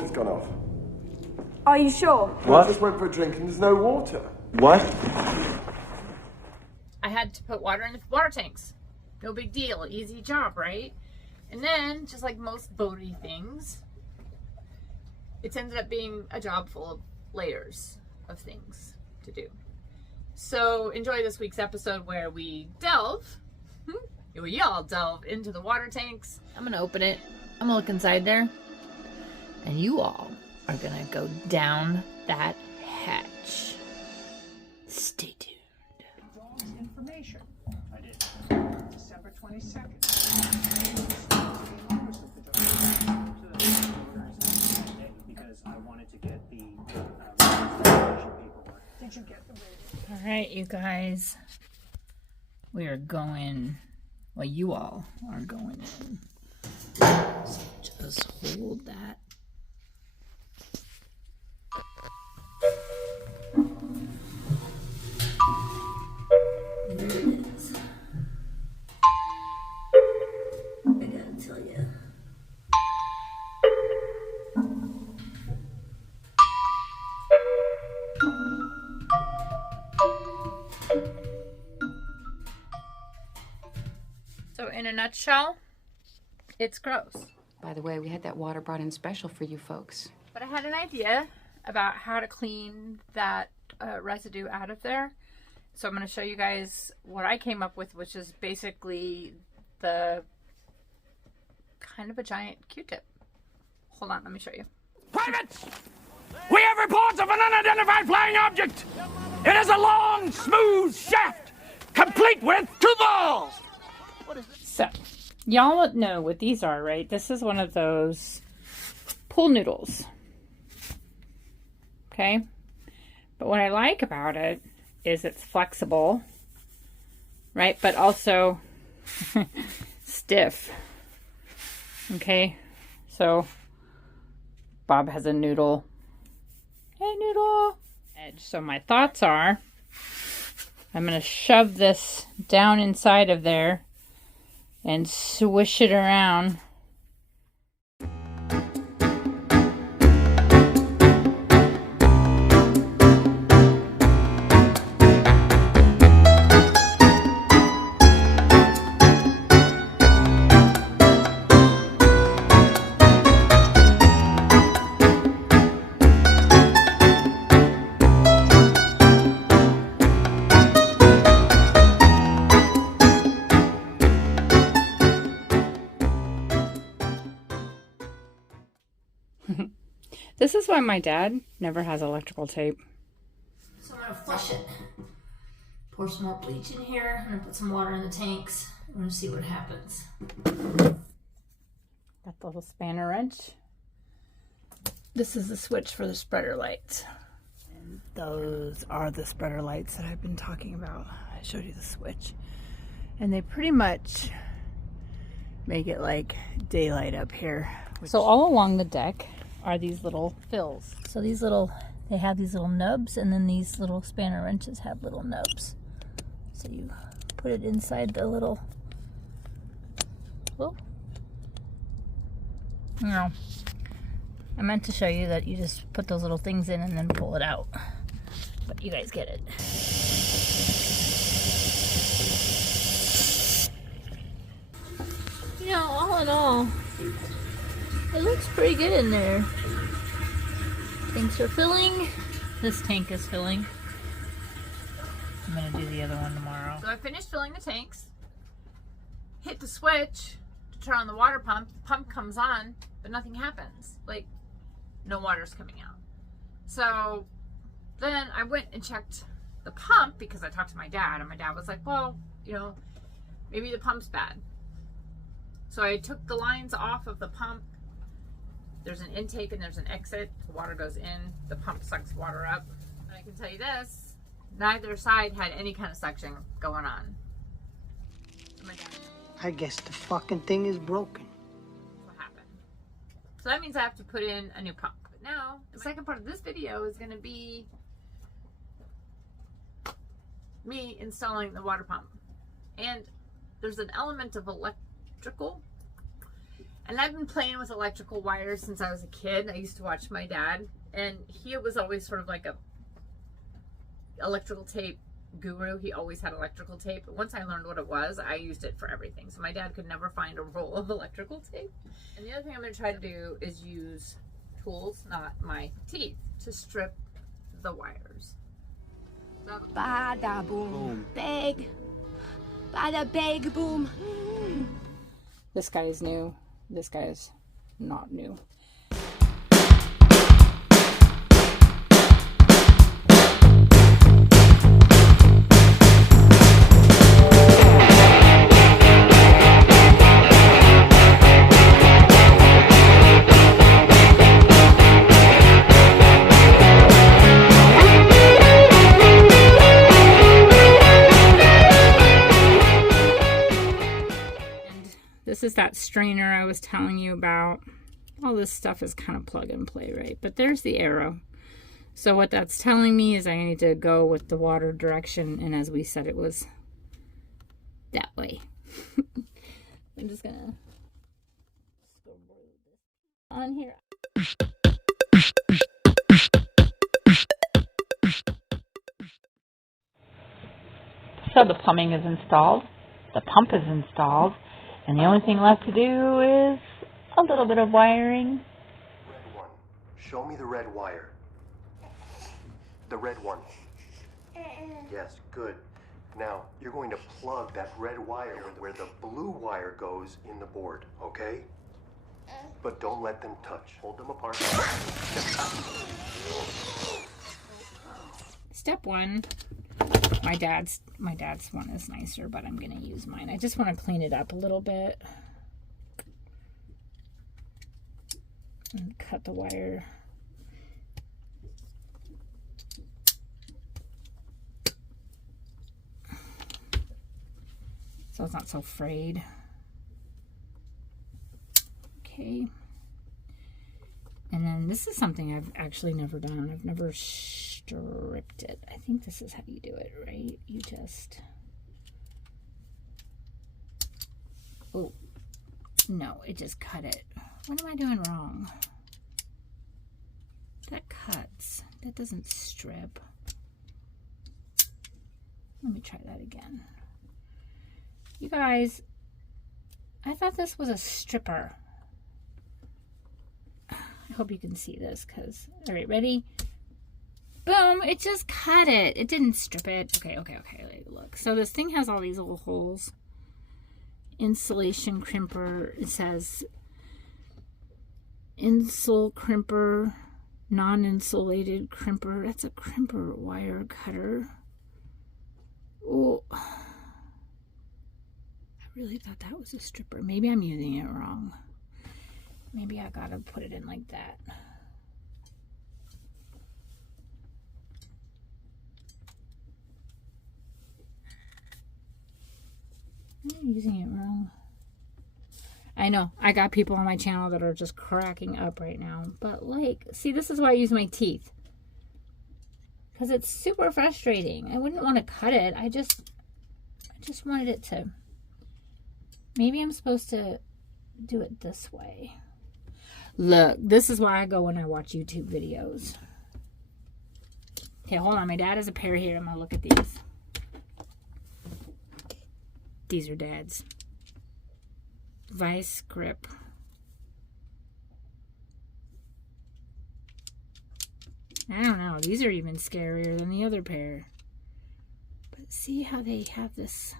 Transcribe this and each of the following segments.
water's gone off. Are you sure? What? I just went for a drink and there's no water. What? I had to put water in the water tanks. No big deal. Easy job, right? And then, just like most boaty things, it's ended up being a job full of layers of things to do. So enjoy this week's episode where we all delve into the water tanks. I'm gonna open it. I'm gonna look inside there. And you all are gonna go down that hatch. Stay tuned. Information. I did. December 22nd. Because I wanted to get the paperwork. Did you get the radio? All right, you guys. We are going. Well, you all are going in. So just hold that. There it is. I gotta tell you. So in a nutshell, it's gross. By the way, we had that water brought in special for you folks. But I had an idea about how to clean that residue out of there. So I'm going to show you guys what I came up with, which is basically the kind of a giant Q-tip. Hold on, let me show you. Privates! We have reports of an unidentified flying object! It is a long, smooth shaft, complete with two balls! So, y'all know what these are, right? This is one of those pool noodles. Okay? But what I like about it is it's flexible, right? But also stiff. Okay? So, Bob has a noodle. Hey, noodle! Edge. So my thoughts are, I'm going to shove this down inside of there and swish it around. This is why my dad never has electrical tape. So I'm going to flush it. Pour some more bleach in here. I'm going to put some water in the tanks. I'm going to see what happens. Got the little spanner wrench. This is the switch for the spreader lights. And those are the spreader lights that I've been talking about. I showed you the switch. And they pretty much make it like daylight up here. So all along the deck are these little fills. So they have these little nubs, and then these little spanner wrenches have little nubs. So you put it inside the little, well, no. I meant to show you that you just put those little things in and then pull it out. But you guys get it. You know, all in all, it looks pretty good in there. Tanks are filling. This tank is filling. I'm gonna do the other one tomorrow. So I finished filling the tanks. Hit the switch to turn on the water pump. The pump comes on, but nothing happens. Like, no water's coming out. So then I went and checked the pump because I talked to my dad, and my dad was like, well, you know, maybe the pump's bad. So I took the lines off of the pump. There's an intake and there's an exit. The water goes in, the pump sucks water up. And I can tell you this, neither side had any kind of suction going on. I guess the fucking thing is broken. What happened? So that means I have to put in a new pump. But now, the second part of this video is going to be me installing the water pump. And there's an element of electrical And I've been playing with electrical wires since I was a kid. I used to watch my dad, and he was always sort of like a electrical tape guru. He always had electrical tape. Once I learned what it was, I used it for everything. So my dad could never find a roll of electrical tape. And the other thing I'm going to try to do is use tools, not my teeth, to strip the wires. Bada boom. Big. Bada big boom. This guy is new. This guy is not new. This is that strainer I was telling you about. All this stuff is kind of plug and play, right? But there's the arrow. So what that's telling me is I need to go with the water direction, and as we said, it was that way. I'm just gonna on here. So the plumbing is installed, the pump is installed, and the only thing left to do is a little bit of wiring. Red one. Show me the red wire. The red one. Yes, good. Now, you're going to plug that red wire where the blue wire goes in the board, okay? But don't let them touch. Hold them apart. Step one. My dad's one is nicer, but I'm gonna use mine. I just want to clean it up a little bit and cut the wire. So it's not so frayed. Okay. And then this is something I've actually never done. I've never stripped it. I think this is how you do it, right? You just... Oh, no, it just cut it. What am I doing wrong? That cuts. That doesn't strip. Let me try that again. You guys, I thought this was a stripper. I hope you can see this, because, all right, ready? Boom, it just cut it. It didn't strip it. Okay, look. So this thing has all these little holes. Insulation crimper, it says insul crimper, non-insulated crimper. That's a crimper wire cutter. Oh, I really thought that was a stripper. Maybe I'm using it wrong. Maybe I gotta put it in like that. I'm using it wrong. I know, I got people on my channel that are just cracking up right now. But like, see, this is why I use my teeth. Because it's super frustrating. I wouldn't want to cut it. I just wanted it to... Maybe I'm supposed to do it this way. Look, this is why I go when I watch YouTube videos. Okay, hold on. My dad has a pair here. I'm going to look at these. These are Dad's. Vice grip. I don't know. These are even scarier than the other pair. But see how they have this...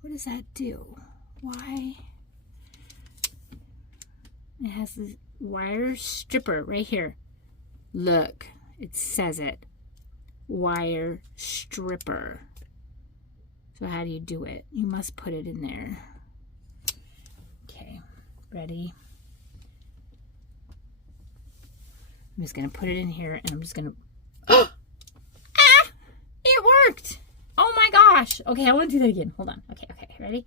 What does that do? Why? It has this wire stripper right here. Look, it says it. Wire stripper. So how do you do it? You must put it in there. Okay, ready? I'm just going to put it in here, and I'm just going to... Oh! Ah! It worked! Oh my gosh! Okay, I want to do that again. Hold on. Okay, ready?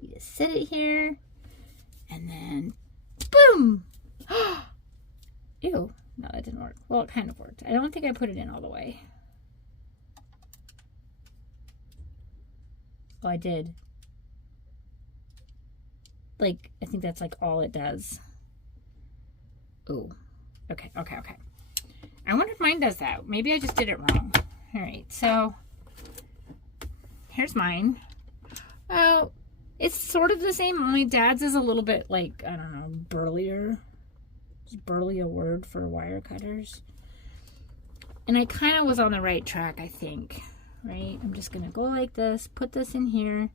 You just sit it here, and then... Boom! Ew. No, that didn't work. Well, it kind of worked. I don't think I put it in all the way. Oh, I did. like, I think that's like all it does. Oh, okay. I wonder if mine does that. Maybe I just did it wrong. All right, so here's mine. Oh, it's sort of the same, only Dad's is a little bit like, I don't know, burlier. Is burly a word for wire cutters? And I kind of was on the right track, I think. Right? I'm just going to go like this, put this in here,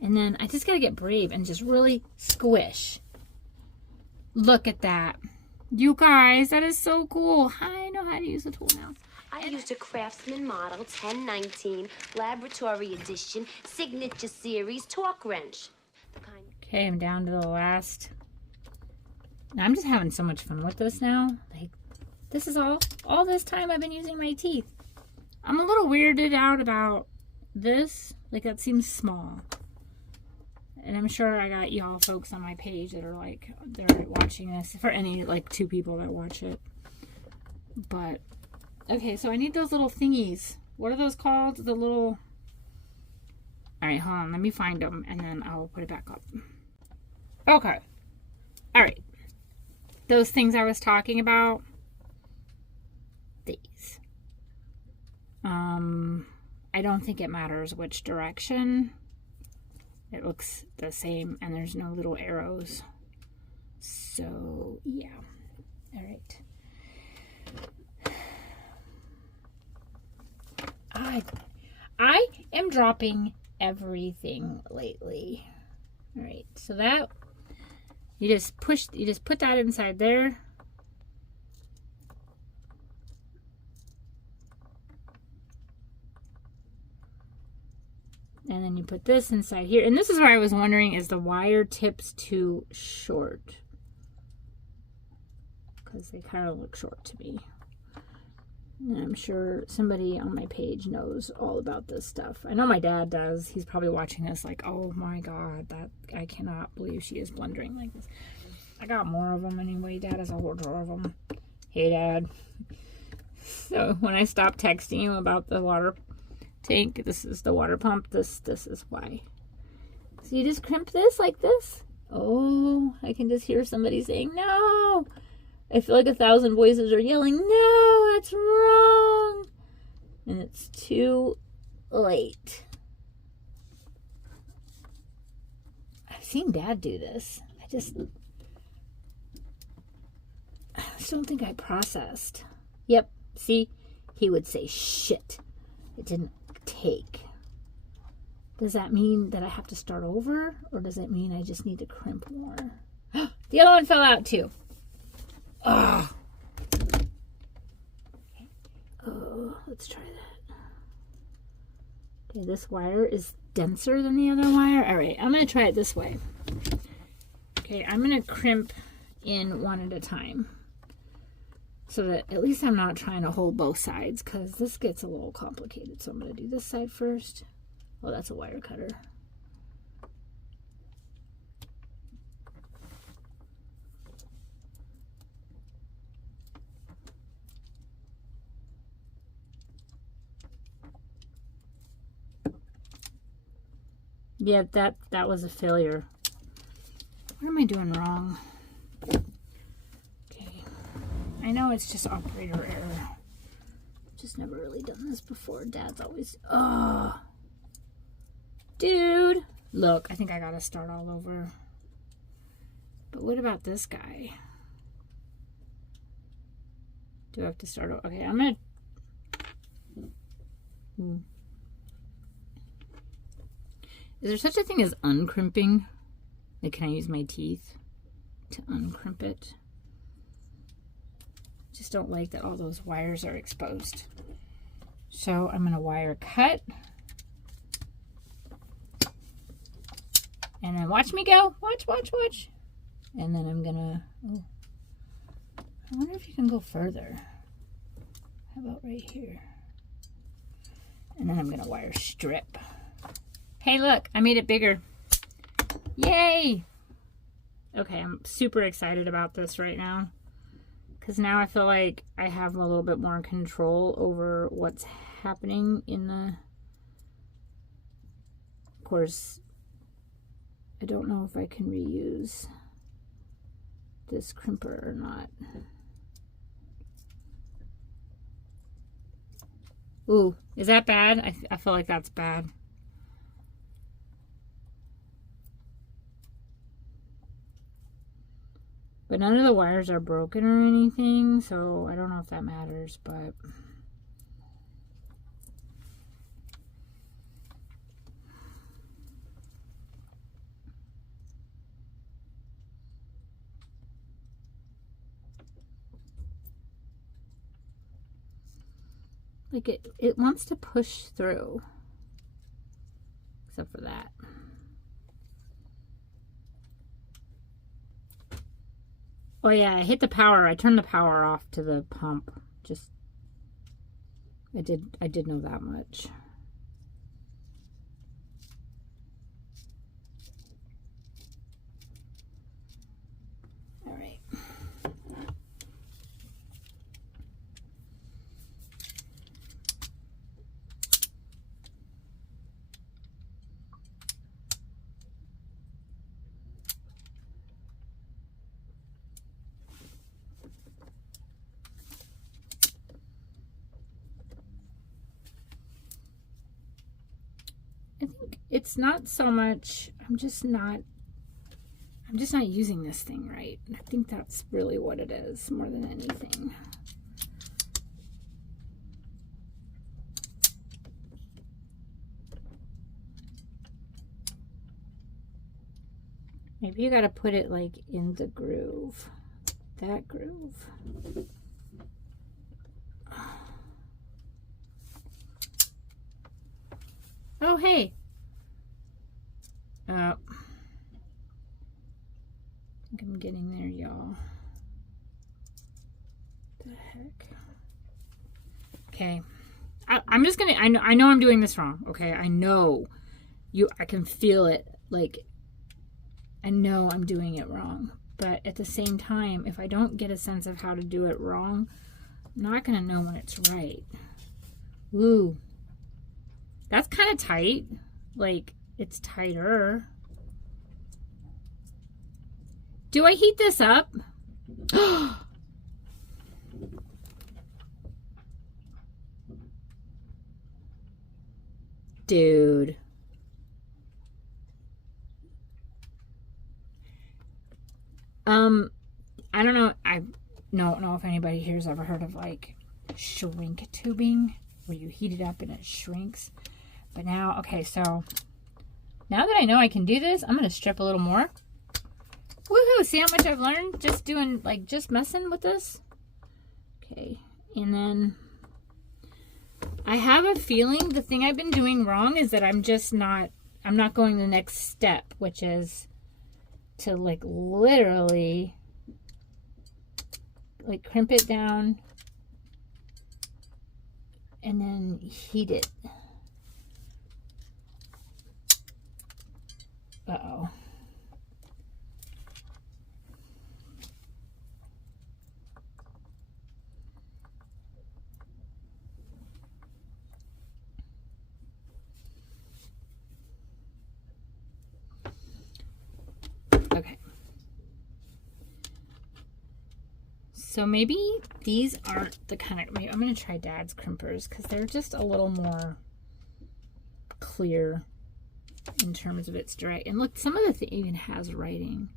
and then I just got to get brave and just really squish. Look at that. You guys, that is so cool. I know how to use the tool now. I used a Craftsman model 1019, Laboratory Edition, Signature Series torque wrench. Okay, I'm down to the last. I'm just having so much fun with this now. Like, this is all this time I've been using my teeth. I'm a little weirded out about this. Like, that seems small. And I'm sure I got y'all folks on my page that are like, they're watching this. For any, like, 2 people that watch it. But, okay, so I need those little thingies. What are those called? The little... Alright, hold on. Let me find them, and then I'll put it back up. Okay. Alright. Those things I was talking about. These. I don't think it matters which direction. It looks the same, and there's no little arrows. So, yeah. Alright. I am dropping everything lately. Alright, so that you just put that inside there. And then you put this inside here. And this is where I was wondering, is the wire tips too short? Because they kind of look short to me. And I'm sure somebody on my page knows all about this stuff. I know my dad does. He's probably watching this like, oh my God, that I cannot believe she is blundering like this. I got more of them anyway. Dad has a whole drawer of them. Hey, Dad. So when I stopped texting him about the water tank, this is the water pump. This is why. So you just crimp this like this. Oh, I can just hear somebody saying, no. I feel like 1,000 voices are yelling, no, that's wrong. And it's too late. I've seen Dad do this. I just don't think I processed. Yep, see, he would say, shit, it didn't take. Does that mean that I have to start over? Or does it mean I just need to crimp more? The other one fell out too. Oh. Oh, let's try that. Okay, this wire is denser than the other wire. All right, I'm going to try it this way. Okay, I'm going to crimp in one at a time. So that at least I'm not trying to hold both sides, because this gets a little complicated. So I'm going to do this side first. Oh, that's a wire cutter. Yeah, that was a failure. What am I doing wrong? Okay. I know it's just operator error. Just never really done this before. Dad's always... Oh. Dude. Look, I think I gotta start all over. But what about this guy? Do I have to start over? Okay, I'm gonna... Is there such a thing as uncrimping? Like, can I use my teeth to uncrimp it? Just don't like that all those wires are exposed. So I'm gonna wire cut. And then watch me go. Watch, watch, watch. And then I'm gonna, oh, I wonder if you can go further. How about right here? And then I'm gonna wire strip. Hey, look, I made it bigger. Yay! Okay, I'm super excited about this right now. Because now I feel like I have a little bit more control over what's happening in the... Of course, don't know if I can reuse this crimper or not. Ooh, is that bad? I feel like that's bad. But none of the wires are broken or anything, so I don't know if that matters, but... like it wants to push through. Except for that. Oh yeah, I hit the power. I turned the power off to the pump. Just I did know that much. All right. I think it's not so much, I'm just not using this thing right. I think that's really what it is more than anything. Maybe you gotta put it like in the groove. That groove. Oh, hey. I think I'm getting there, y'all. The heck? Okay. I'm just gonna, I know I'm doing this wrong, okay? I know. I can feel it. Like, I know I'm doing it wrong. But at the same time, if I don't get a sense of how to do it wrong, I'm not gonna know when it's right. Woo. That's kind of tight. Like, it's tighter. Do I heat this up? Dude. I don't know. I don't know if anybody here has ever heard of like shrink tubing, where you heat it up and it shrinks. But now, okay, so now that I know I can do this, I'm going to strip a little more. Woohoo! See how much I've learned just doing, like, just messing with this? Okay, and then I have a feeling the thing I've been doing wrong is that I'm not going the next step, which is to, like, literally, like, crimp it down and then heat it. Uh-oh. Okay. So maybe these aren't the kind of, I'm going to try Dad's crimpers because they're just a little more clear in terms of its direct. And look, some of the thing even has writing.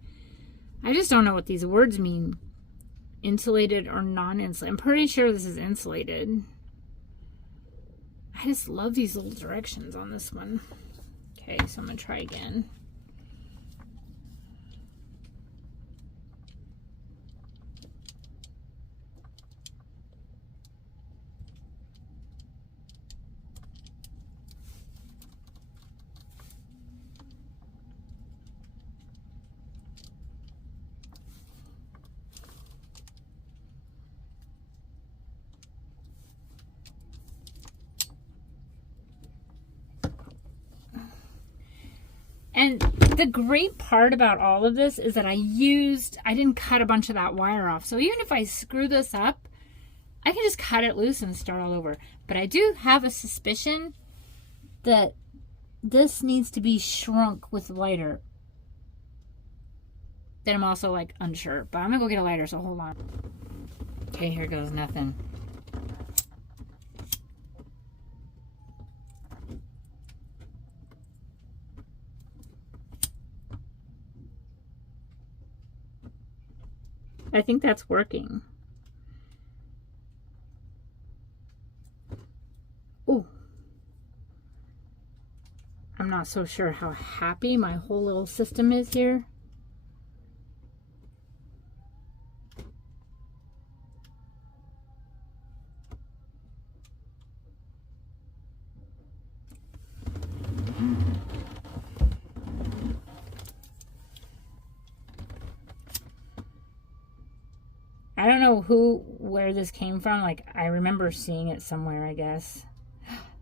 I just don't know what these words mean. Insulated or non-insulated. I'm pretty sure this is insulated. I just love these little directions on this one. Okay, so I'm going to try again. And the great part about all of this is that I didn't cut a bunch of that wire off. So even if I screw this up, I can just cut it loose and start all over. But I do have a suspicion that this needs to be shrunk with lighter. then I'm also like unsure. But I'm gonna go get a lighter, so hold on. Okay, here goes nothing. I think that's working. Ooh. I'm not so sure how happy my whole little system is here. I don't know where this came from. Like, I remember seeing it somewhere, I guess.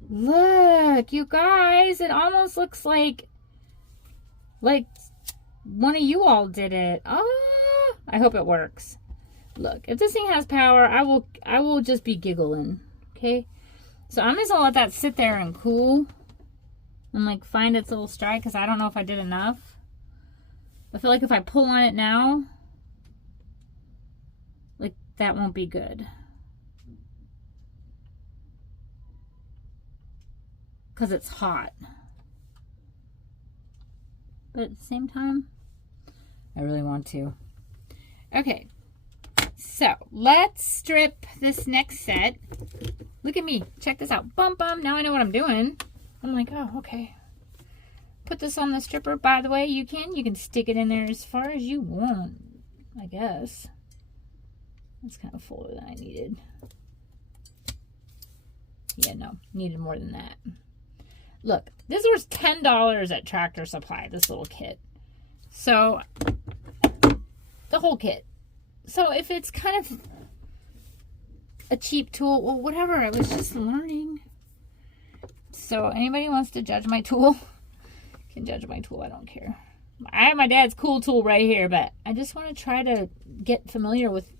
Look, you guys, it almost looks like one of you all did it. Oh, I hope it works. Look, if this thing has power, I will just be giggling. Okay, so I'm just gonna let that sit there and cool and like find its little stride, because I don't know if I did enough. I feel like if I pull on it now, like, that won't be good. Because it's hot. But at the same time, I really want to. Okay. So, let's strip this next set. Look at me. Check this out. Bum, bum. Now I know what I'm doing. I'm like, oh, okay. Put this on the stripper. By the way, you can stick it in there as far as you want, I guess. That's kind of fuller than I needed. Yeah, no. Needed more than that. Look, this was $10 at Tractor Supply, this little kit. So, the whole kit. So, if it's kind of a cheap tool, well, whatever. I was just learning. So, anybody wants to judge my tool, can judge my tool. I don't care. I have my dad's cool tool right here, but I just want to try to get familiar with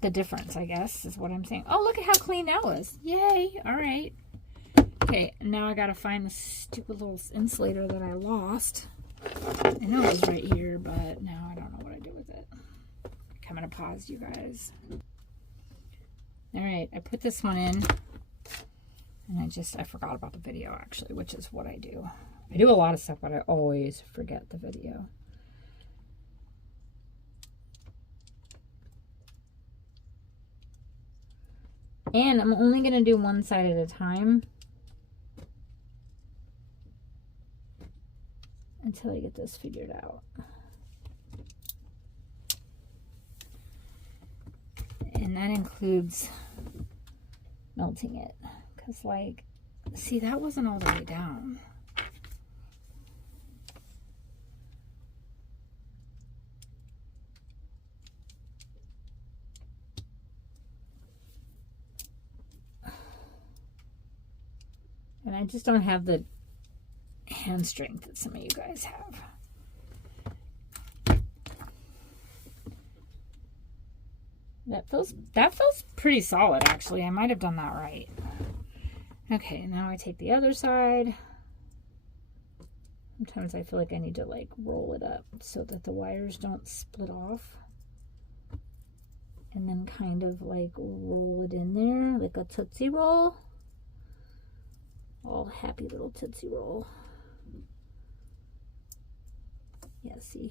the difference, I guess, is what I'm saying. Oh, look at how clean that was. Yay. All right. Okay, now I gotta find the stupid little insulator that I lost. I know it was right here, but now I don't know what I do with it. I'm gonna pause, you guys. All right, I put this one in, and I forgot about the video, actually, which is what I do. I do a lot of stuff, but I always forget the video. And I'm only gonna do one side at a time until I get this figured out. And that includes melting it. Because, like, see, that wasn't all the way down. And I just don't have the hand strength that some of you guys have. That feels pretty solid, actually. I might have done that right. Okay, now I take the other side. Sometimes I feel like I need to like roll it up so that the wires don't split off. And then kind of like roll it in there like a Tootsie Roll. All happy little Tootsie Roll. Yeah, see?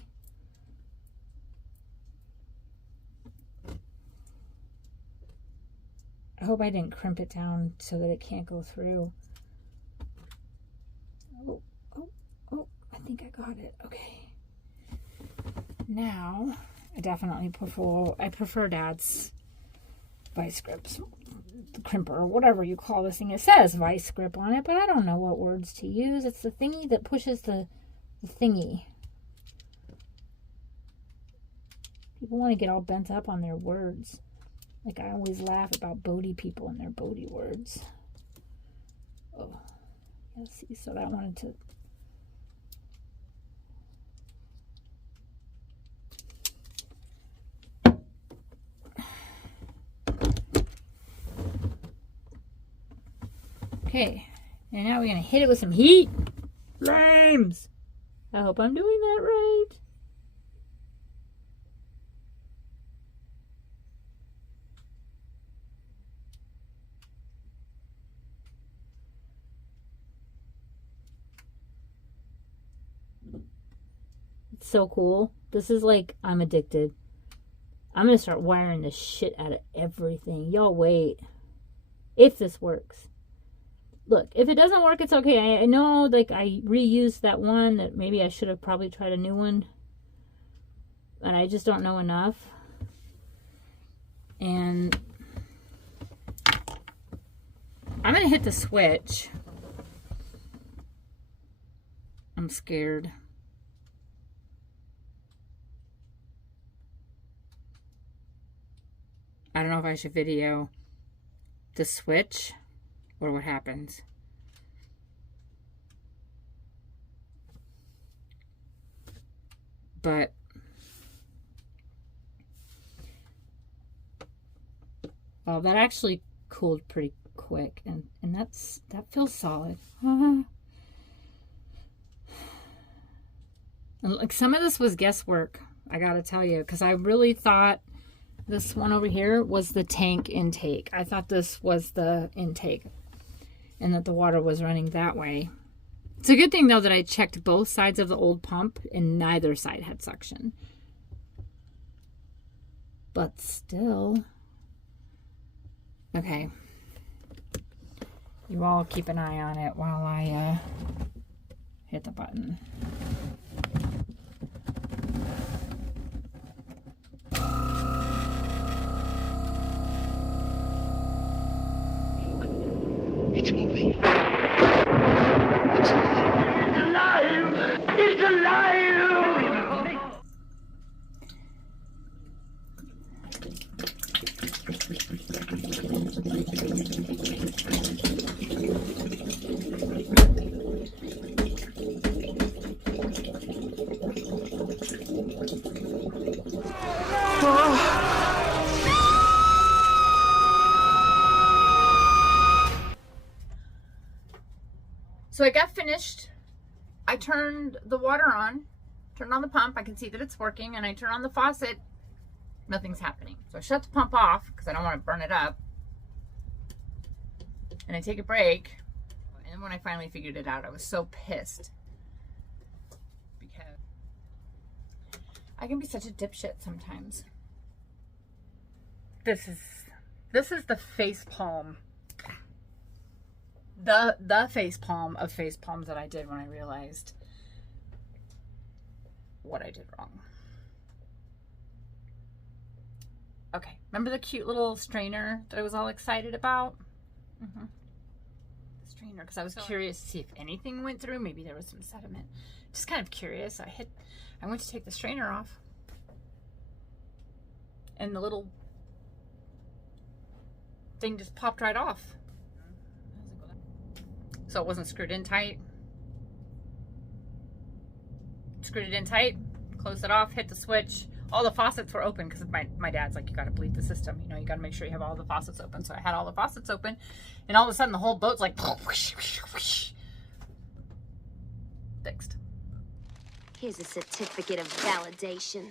I hope I didn't crimp it down so that it can't go through. Oh, I think I got it. Okay. Now, I definitely prefer Dad's vice grips. The crimper, or whatever you call this thing. It says vice grip on it, but I don't know what words to use. It's the thingy that pushes the thingy. People want to get all bent up on their words. Like, I always laugh about Bodie people and their Bodie words. Oh, yeah, see, so that wanted to... Okay, and now we're going to hit it with some heat. Flames! I hope I'm doing that right. It's so cool. This is like, I'm addicted. I'm going to start wiring the shit out of everything. Y'all wait. If this works. Look, if it doesn't work, it's okay. I know, like, I reused that one that maybe I should have probably tried a new one. And I just don't know enough. And I'm going to hit the switch. I'm scared. I don't know if I should video the switch or what happens. But well, that actually cooled pretty quick, and that feels solid. And like, some of this was guesswork, I gotta tell you, because I really thought this one over here was the tank intake. I thought this was the intake and that the water was running that way. It's a good thing, though, that I checked both sides of the old pump and neither side had suction. But still. Okay. You all keep an eye on it while I hit the button. It's moving. It's alive! It's alive! So I got finished. I turned the water on, turned on the pump. I can see that it's working, and I turn on the faucet. Nothing's happening. So I shut the pump off because I don't want to burn it up. And I take a break. And when I finally figured it out, I was so pissed. Because I can be such a dipshit sometimes. This is the face palm. The face palm of face palms that I did when I realized what I did wrong. Okay, remember the cute little strainer that I was all excited about? The strainer, because I was curious to see if anything went through. Maybe there was some sediment. Just kind of curious. I went to take the strainer off, and the little thing just popped right off. So it wasn't screwed in tight. Screwed it in tight, closed it off, hit the switch. All the faucets were open because my dad's like, you got to bleed the system. You know, you got to make sure you have all the faucets open. So I had all the faucets open, and all of a sudden the whole boat's like whoosh, whoosh, whoosh. Fixed. Here's a certificate of validation.